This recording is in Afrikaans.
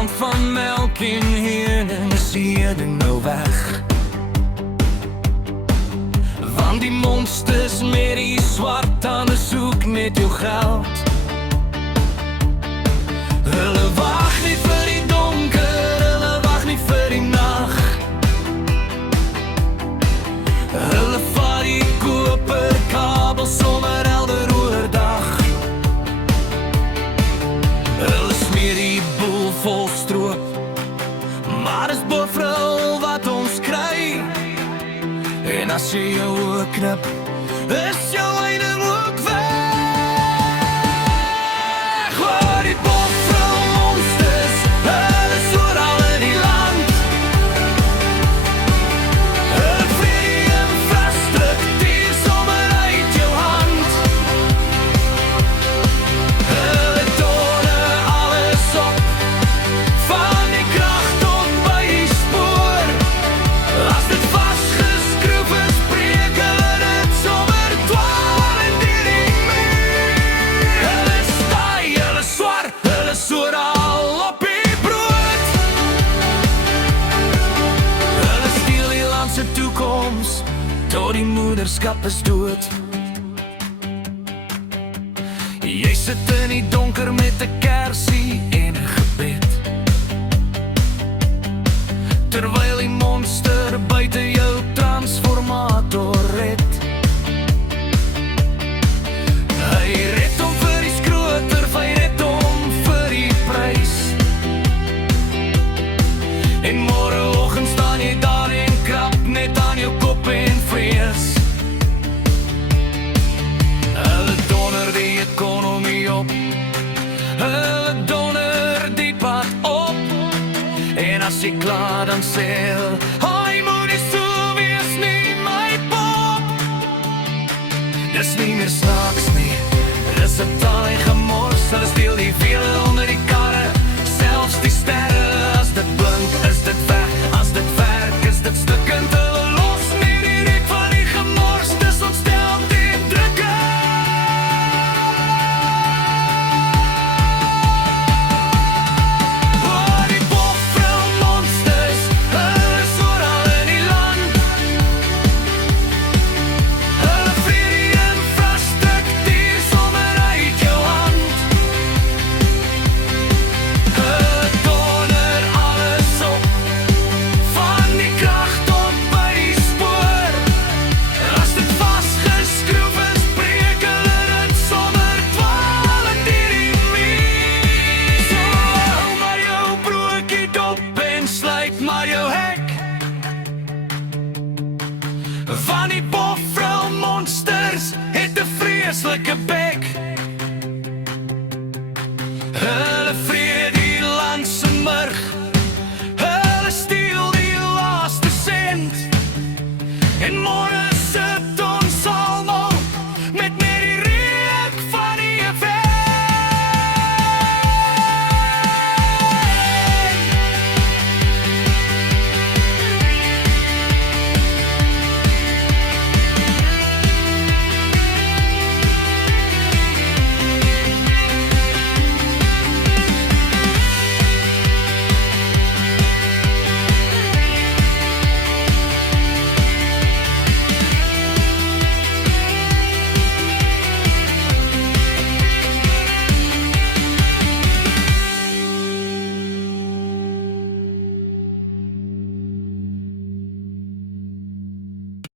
land van melk en heen en is die herding nou weg. Want die monsters met die swart tande soek net jou geld. Hulle wag nie vir die donker, hulle wag nie vir die nag. Hulle vat die koper kabel sommer helder oordag. Hulle smeer die boel vol stroop, maar is bovrou wat ons kry. En as jy jou oë knip, is jou einde ook weg. Waar die bovrou monsters, hulle is oral in die land. Hulle vreet die infrastruktuur sommer uit jou hand. Hulle tone alles op, van die krag tot by die spoor. As dit vasgeskroef is, breek hulle dit sommer dwaal in die muur. Hulle is taai, hulle is swart, hulle is oral op die brood. Hulle steel die land se toekoms, tot die moederskap is dood. Jy sit in die donker met 'n kersie en 'n gebed, terwyl die monster buite jou transformator red. Hy red hom vir die skroter, hy red hom vir die prys. En môreoggend staan jy daar en krap net aan jou kop en vrees. Hulle donder die ekonomie op, hulle donder die pad op. En as jy klaar dan sê hulle, "Hy moet nie so wees nie, my pop." Dis nie meer snaaks nie, dis 'n taai gemors. Hulle steel die wiele onder die karre, selfs die sterre, as dit blink is dit weg.